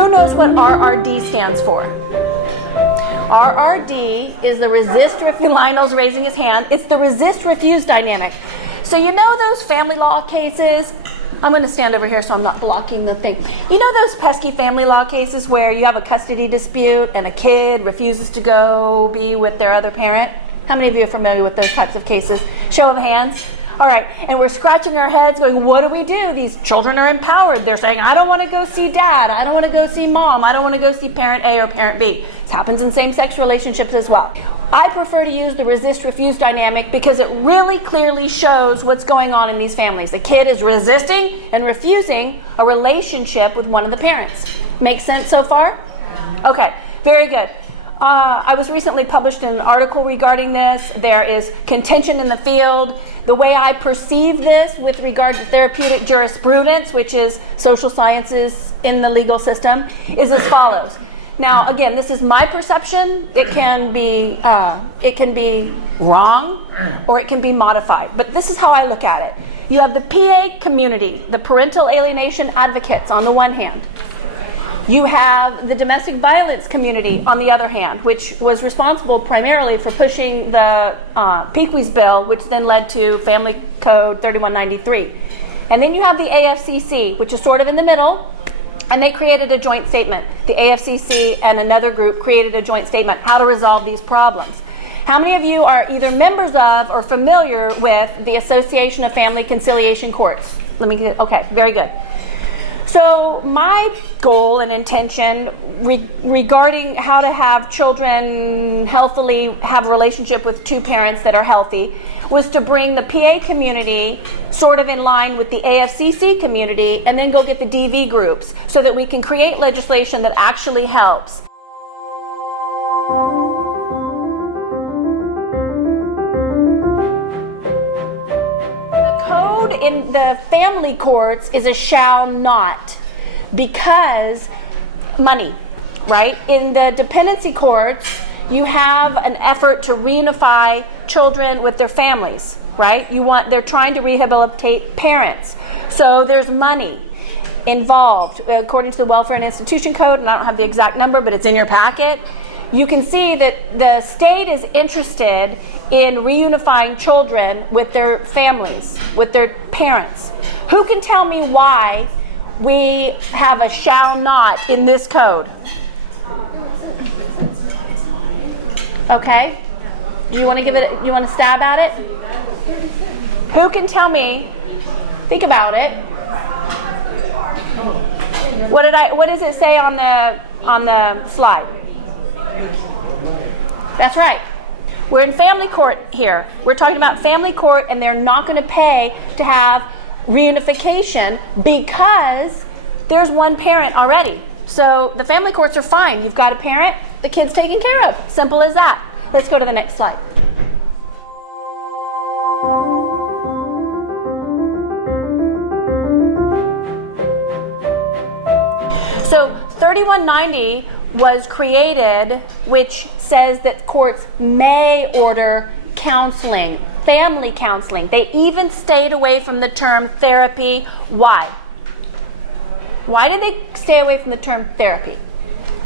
Who knows what RRD stands for? RRD is the Lionel's raising his hand. It's the resist-refuse dynamic. So you know those family law cases? I'm going to stand over here so I'm not blocking the thing. You know those pesky family law cases where you have a custody dispute and a kid refuses to go be with their other parent? How many of you are familiar with those types of cases? Show of hands. All right, and we're scratching our heads going, what do? These children are empowered. They're saying, I don't want to go see dad. I don't want to go see mom. I don't want to go see parent A or parent B. This happens in same-sex relationships as well. I prefer to use the resist-refuse dynamic because it really clearly shows what's going on in these families. The kid is resisting and refusing a relationship with one of the parents. Make sense so far? Okay, very good. I was recently published in an article regarding this. There is contention in the field. The way I perceive this with regard to therapeutic jurisprudence, which is social sciences in the legal system, is as follows. Now, again, this is my perception. It can be wrong or it can be modified. But this is how I look at it. You have the PA community, the parental alienation advocates on the one hand. You have the domestic violence community on the other hand, which was responsible primarily for pushing the Peques bill, which then led to Family Code 3193. And then you have the AFCC, which is sort of in the middle, and they created a joint statement. The AFCC and another group created a joint statement, how to resolve these problems. How many of you are either members of or familiar with the Association of Family Conciliation Courts? Okay, very good. So my goal and intention regarding how to have children healthily have a relationship with two parents that are healthy was to bring the PA community sort of in line with the AFCC community and then go get the DV groups so that we can create legislation that actually helps. In the family courts is a shall not because money, right? In the dependency courts, you have an effort to reunify children with their families, right? They're trying to rehabilitate parents. So there's money involved. According to the Welfare and Institution Code, and I don't have the exact number, but it's in your packet, you can see that the state is interested in reunifying children with their families, with their parents. Who can tell me why we have a shall not in this code? Okay? Do you want to stab at it? Who can tell me? Think about it. What does it say on the slide? That's right. We're in family court here. We're talking about family court, and they're not going to pay to have reunification because there's one parent already. So the family courts are fine. You've got a parent, the kid's taken care of. Simple as that. Let's go to the next slide. So 3190 was created, which says that courts may order counseling, family counseling. They even stayed away from the term therapy. Why? Why did they stay away from the term therapy?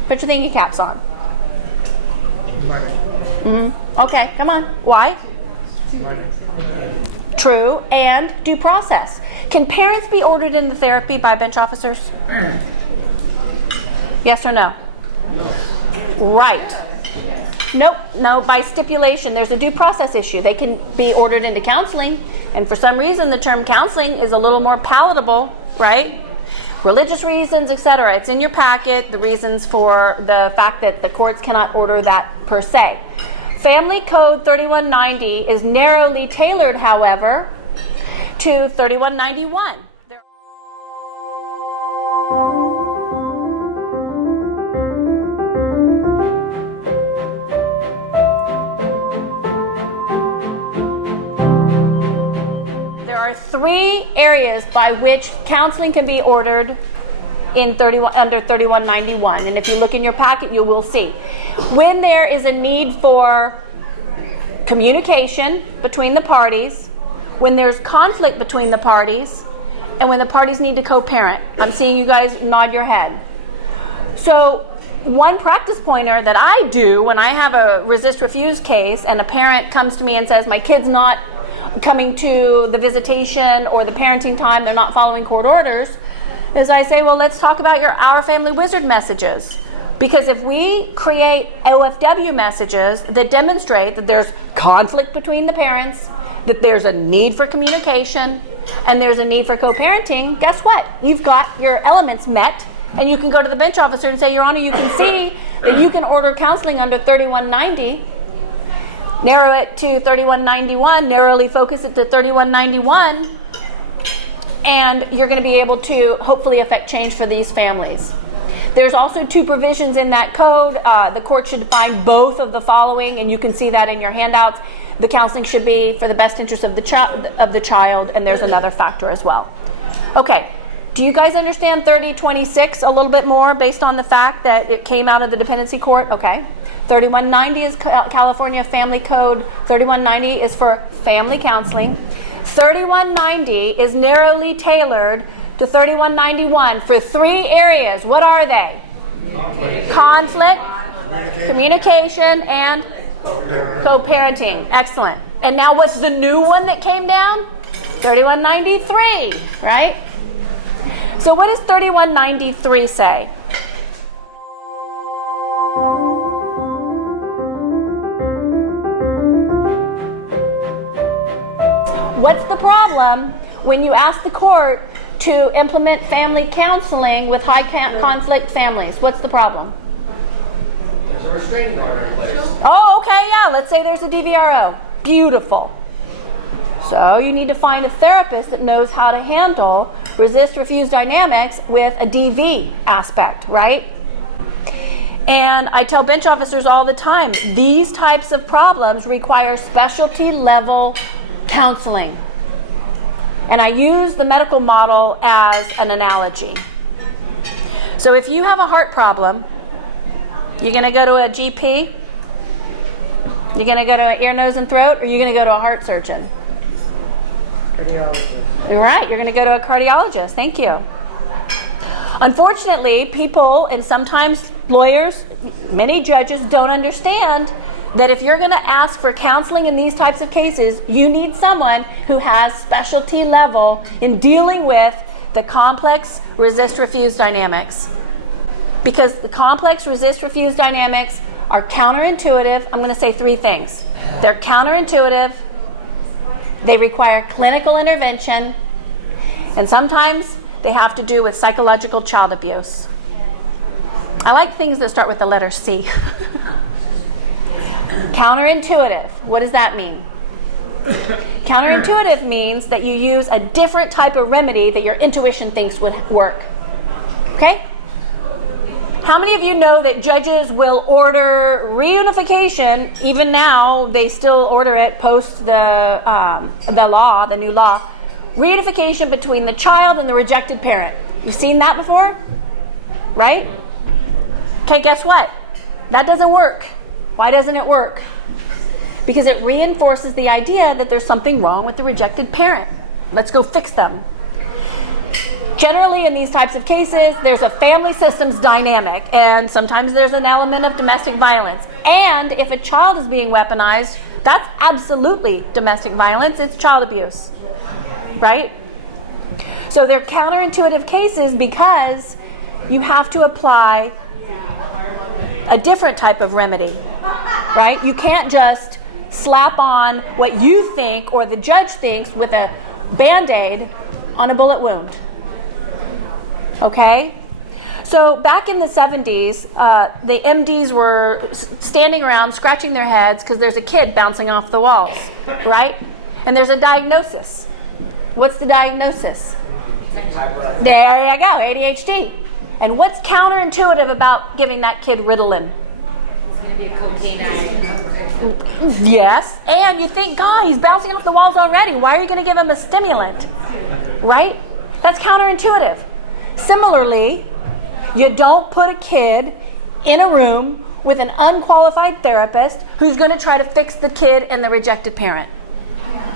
Put your thinking caps on. Okay, come on. Why? True, and due process. Can parents be ordered into therapy by bench officers? Yes or no? Right. Nope, no, by stipulation. There's a due process issue. They can be ordered into counseling, and for some reason the term counseling is a little more palatable, right? Religious reasons, etc. It's in your packet, the reasons for the fact that the courts cannot order that per se. Family Code 3190 is narrowly tailored, however, to 3191. There are three areas by which counseling can be ordered in under 3191, and if you look in your packet, you will see. When there is a need for communication between the parties, when there's conflict between the parties, and when the parties need to co-parent. I'm seeing you guys nod your head. So one practice pointer that I do when I have a resist refuse case and a parent comes to me and says, my kid's not coming to the visitation or the parenting time, they're not following court orders, is I say, well, let's talk about your Our Family Wizard messages. Because if we create OFW messages that demonstrate that there's conflict between the parents, that there's a need for communication, and there's a need for co-parenting, guess what? You've got your elements met, and you can go to the bench officer and say, Your Honor, you can see that you can order counseling under 3190, narrow it to 3191, narrowly focus it to 3191, and you're going to be able to hopefully affect change for these families. There's also 2 provisions in that code. The court should find both of the following, and you can see that in your handouts. The counseling should be for the best interest of the child, and there's another factor as well. Okay, do you guys understand 3026 a little bit more based on the fact that it came out of the dependency court? Okay. 3190 is California Family Code. 3190 is for family counseling. 3190 is narrowly tailored to 3191 for 3 areas. What are they? Conflict, communication, and co-parenting. Excellent. And now what's the new one that came down? 3193, right? So what does 3193 say? What's the problem when you ask the court to implement family counseling with high conflict families? What's the problem? There's a restraining order in place. Oh, okay, yeah. Let's say there's a DVRO. Beautiful. So you need to find a therapist that knows how to handle resist-refuse dynamics with a DV aspect, right? And I tell bench officers all the time, these types of problems require specialty level counseling. And I use the medical model as an analogy. So if you have a heart problem, you're going to go to a GP, you're going to go to an ear, nose, and throat, or you're going to go to a heart surgeon? Cardiologist. You're right, you're going to go to a cardiologist. Thank you. Unfortunately, people, and sometimes lawyers, many judges don't understand that if you're going to ask for counseling in these types of cases, you need someone who has specialty level in dealing with the complex resist-refuse dynamics. Because the complex resist-refuse dynamics are counterintuitive. I'm going to say 3 things. They're counterintuitive, they require clinical intervention, and sometimes they have to do with psychological child abuse. I like things that start with the letter C. Counterintuitive. What does that mean? Counterintuitive means that you use a different type of remedy that your intuition thinks would work. Okay? How many of you know that judges will order reunification? Even now, they still order it post the new law. Reunification between the child and the rejected parent. You've seen that before? Right? Okay, guess what? That doesn't work. Why doesn't it work? Because it reinforces the idea that there's something wrong with the rejected parent. Let's go fix them. Generally, in these types of cases, there's a family systems dynamic, and sometimes there's an element of domestic violence. And if a child is being weaponized, that's absolutely domestic violence. It's child abuse, right? So they're counterintuitive cases because you have to apply a different type of remedy, right? You can't just slap on what you think or the judge thinks with a Band-Aid on a bullet wound. Okay? So back in the 70s, the MDs were standing around scratching their heads because there's a kid bouncing off the walls, right? And there's a diagnosis. What's the diagnosis? There you go, ADHD. And what's counterintuitive about giving that kid Ritalin? It's going to be a cocaine addict. Yes, and you think, God, he's bouncing off the walls already. Why are you going to give him a stimulant? Right? That's counterintuitive. Similarly, you don't put a kid in a room with an unqualified therapist who's going to try to fix the kid and the rejected parent.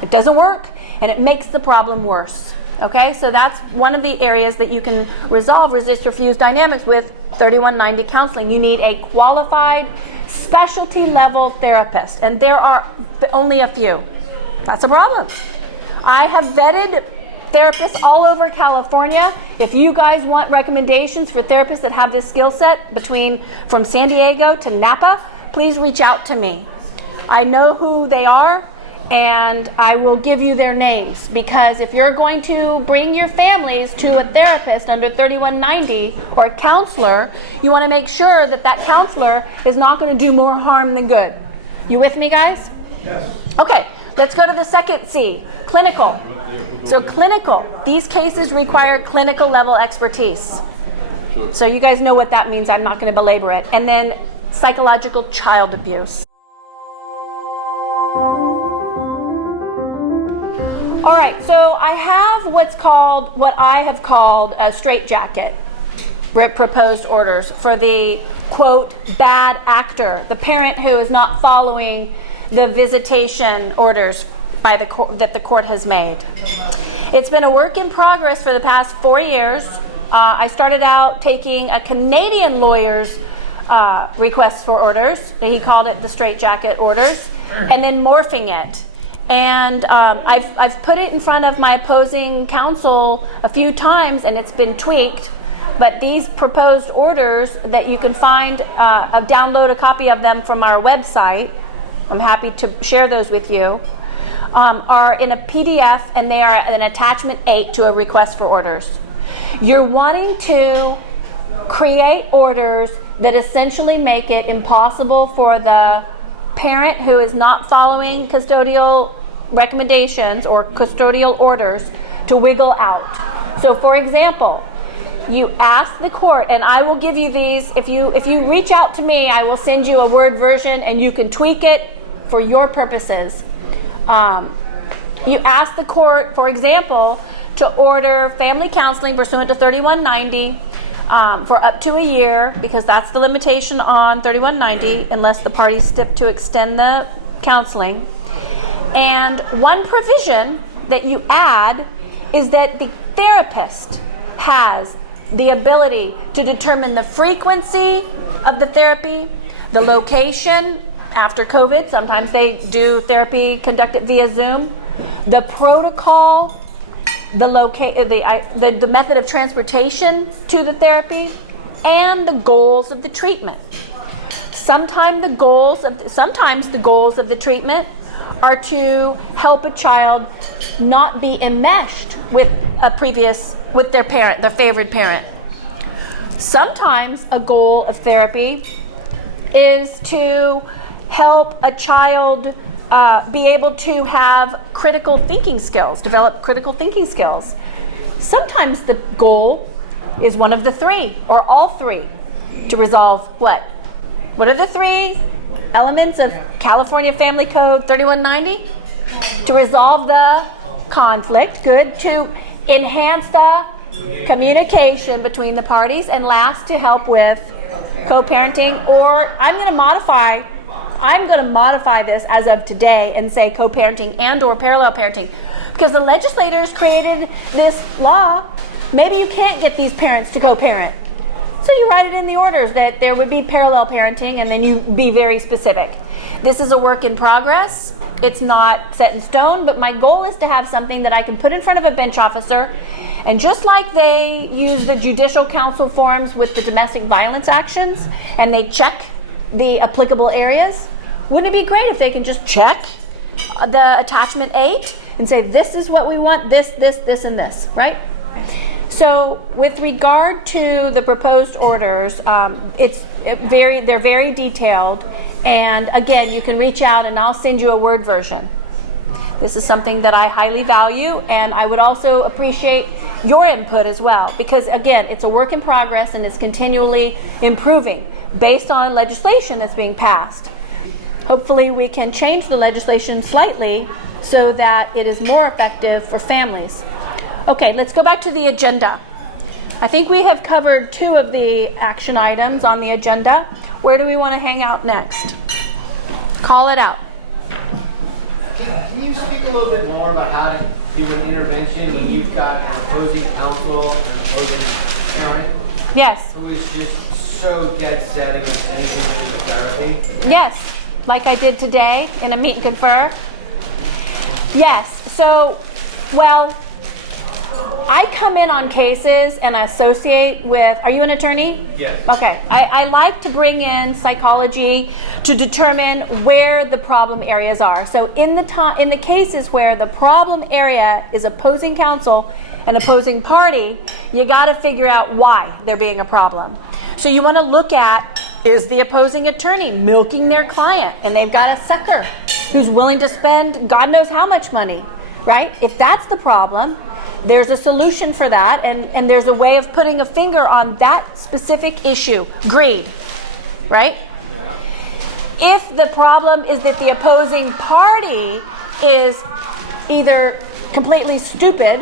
It doesn't work, and it makes the problem worse. Okay, so that's one of the areas that you can resolve resist refuse dynamics with 3190 counseling. You need a qualified specialty level therapist, and there are only a few. That's a problem. I have vetted therapists all over California. If you guys want recommendations for therapists that have this skill set from San Diego to Napa, please reach out to me. I know who they are, and I will give you their names, because if you're going to bring your families to a therapist under 3190 or a counselor, you want to make sure that that counselor is not going to do more harm than good. You with me, guys? Yes. Okay, let's go to the second C, clinical. So clinical, these cases require clinical level expertise. So you guys know what that means. I'm not going to belabor it. And then psychological child abuse. All right, so I have what I have called a straitjacket proposed orders for the, quote, bad actor, the parent who is not following the visitation orders by the that the court has made. It's been a work in progress for the past 4 years. I started out taking a Canadian lawyer's request for orders. He called it the straitjacket orders, and then morphing it. And I've put it in front of my opposing counsel a few times, and it's been tweaked. But these proposed orders that you can find, download a copy of them from our website. I'm happy to share those with you. Are in a PDF, and they are an attachment 8 to a request for orders. You're wanting to create orders that essentially make it impossible for the parent who is not following custodial recommendations or custodial orders to wiggle out. So, for example, you ask the court, and I will give you these. If you reach out to me, I will send you a Word version, and you can tweak it for your purposes. You ask the court, for example, to order family counseling pursuant to 3190 for up to a year, because that's the limitation on 3190, unless the parties stip to extend the counseling. And one provision that you add is that the therapist has the ability to determine the frequency of the therapy, the location. After COVID, sometimes they do therapy conducted via Zoom. The protocol, the method of transportation to the therapy, and the goals of the treatment. Sometimes the goals of the treatment are to help a child not be enmeshed with their parent, their favorite parent. Sometimes a goal of therapy is to help a child be able to have critical thinking skills, develop critical thinking skills. Sometimes the goal is one of the three, or all three, to resolve what? What are the three elements of California Family Code 3190? To resolve the conflict, good, to enhance the communication between the parties, and last, to help with co-parenting, or I'm going to modify this as of today and say co-parenting and or parallel parenting, because the legislators created this law. Maybe you can't get these parents to co-parent, so you write it in the orders that there would be parallel parenting, and then you be very specific. This is a work in progress. It's not set in stone, but my goal is to have something that I can put in front of a bench officer, and just like they use the judicial counsel forms with the domestic violence actions, and they check the applicable areas, wouldn't it be great if they can just check the attachment 8 and say, this is what we want, this, and this, right? So with regard to the proposed orders, they're very detailed, and again, you can reach out and I'll send you a Word version. This is something that I highly value, and I would also appreciate your input as well, because again, it's a work in progress and it's continually improving based on legislation that's being passed. Hopefully we can change the legislation slightly so that it is more effective for families. Okay, let's go back to the agenda. I think we have covered 2 of the action items on the agenda. Where do we want to hang out next? Call it out. Can you speak a little bit more about how to human intervention when you've got an opposing counsel and an opposing parent Yes. who is just so dead set against anything to do with therapy? Yes. Like I did today in a meet and confer. Yes. So, well, I come in on cases and associate with, are you an attorney? Yes. Okay. I like to bring in psychology to determine where the problem areas are. So in the cases where the problem area is opposing counsel and opposing party, you got to figure out why there being a problem. So you want to look at, is the opposing attorney milking their client and they've got a sucker who's willing to spend God knows how much money, right? If that's the problem, there's a solution for that, and there's a way of putting a finger on that specific issue. Greed, right? If the problem is that the opposing party is either completely stupid,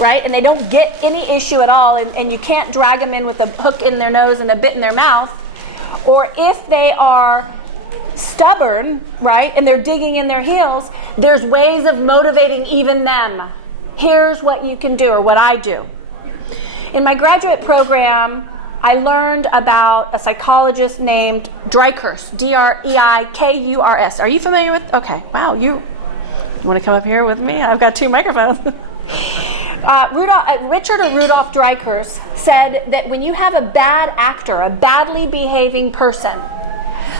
right, and they don't get any issue at all, and you can't drag them in with a hook in their nose and a bit in their mouth, or if they are stubborn, right, and they're digging in their heels, there's ways of motivating even them. Here's what you can do, or what I do. In my graduate program, I learned about a psychologist named Dreikurs, D-R-E-I-K-U-R-S. Are you familiar with? Okay, wow, you want to come up here with me? I've got 2 microphones. Richard or Rudolph Dreikurs said that when you have a bad actor, a badly behaving person,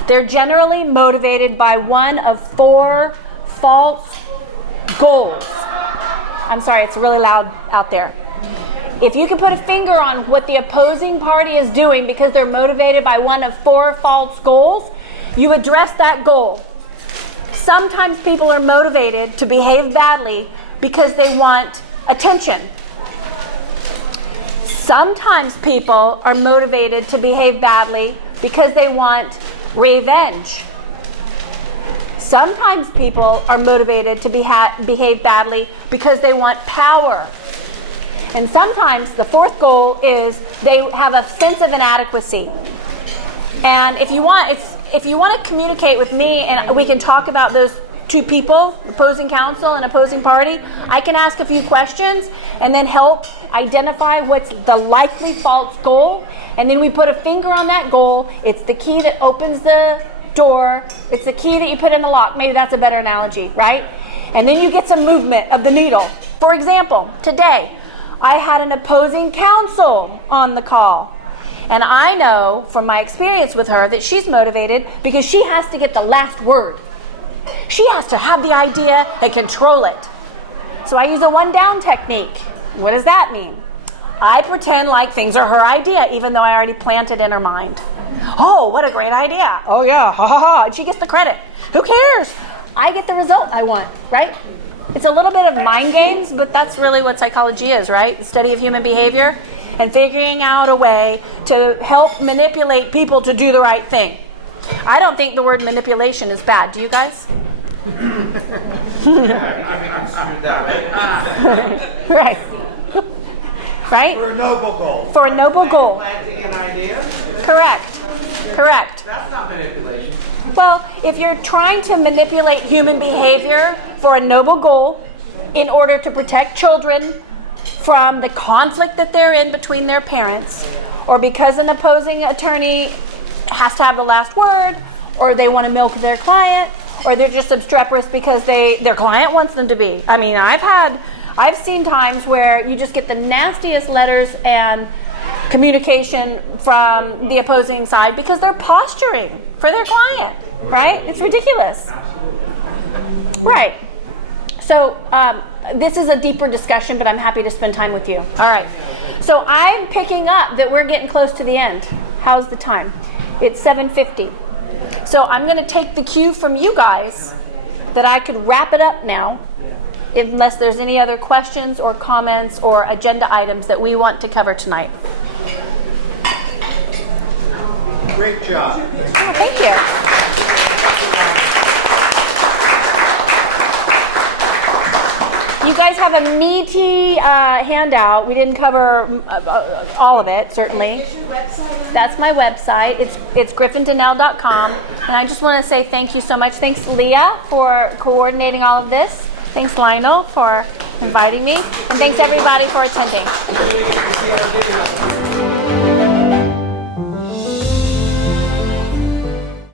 they're generally motivated by one of 4 false goals. I'm sorry, it's really loud out there. If you can put a finger on what the opposing party is doing because they're motivated by one of 4 false goals, you address that goal. Sometimes people are motivated to behave badly because they want attention. Sometimes people are motivated to behave badly because they want revenge. Sometimes people are motivated to behave badly because they want power. And sometimes the 4th goal is they have a sense of inadequacy. And if you want to communicate with me and we can talk about those 2 people, opposing counsel and opposing party, I can ask a few questions and then help identify what's the likely false goal. And then we put a finger on that goal. It's the key that opens the door. It's the key that you put in the lock. Maybe that's a better analogy, right? And then you get some movement of the needle. For example, today I had an opposing counsel on the call. And I know from my experience with her that she's motivated because she has to get the last word. She has to have the idea and control it. So I use a 1-down technique. What does that mean? I pretend like things are her idea, even though I already planted in her mind. Oh, what a great idea. Oh, yeah, ha, ha, ha. And she gets the credit. Who cares? I get the result I want, right? It's a little bit of mind games, but that's really what psychology is, right? The study of human behavior and figuring out a way to help manipulate people to do the right thing. I don't think the word manipulation is bad. Do you guys? Right. Right? For a noble goal. For a noble goal. Planting an idea? Correct. That's not manipulation. Well, if you're trying to manipulate human behavior for a noble goal in order to protect children from the conflict that they're in between their parents, or because an opposing attorney has to have the last word, or they want to milk their client, or they're just obstreperous because their client wants them to be. I mean, I've seen times where you just get the nastiest letters and communication from the opposing side because they're posturing for their client, right? It's ridiculous. Right. So this is a deeper discussion, but I'm happy to spend time with you. All right. So I'm picking up that we're getting close to the end. How's the time? It's 7:50. So I'm going to take the cue from you guys that I could wrap it up now, unless there's any other questions or comments or agenda items that we want to cover tonight. Great job. Oh, thank you. You guys have a meaty handout. We didn't cover all of it, certainly. That's my website. It's GRIFFINDONNELL.com. And I just want to say thank you so much. Thanks, Leah, for coordinating all of this. Thanks, Lionel, for inviting me. And thanks everybody for attending.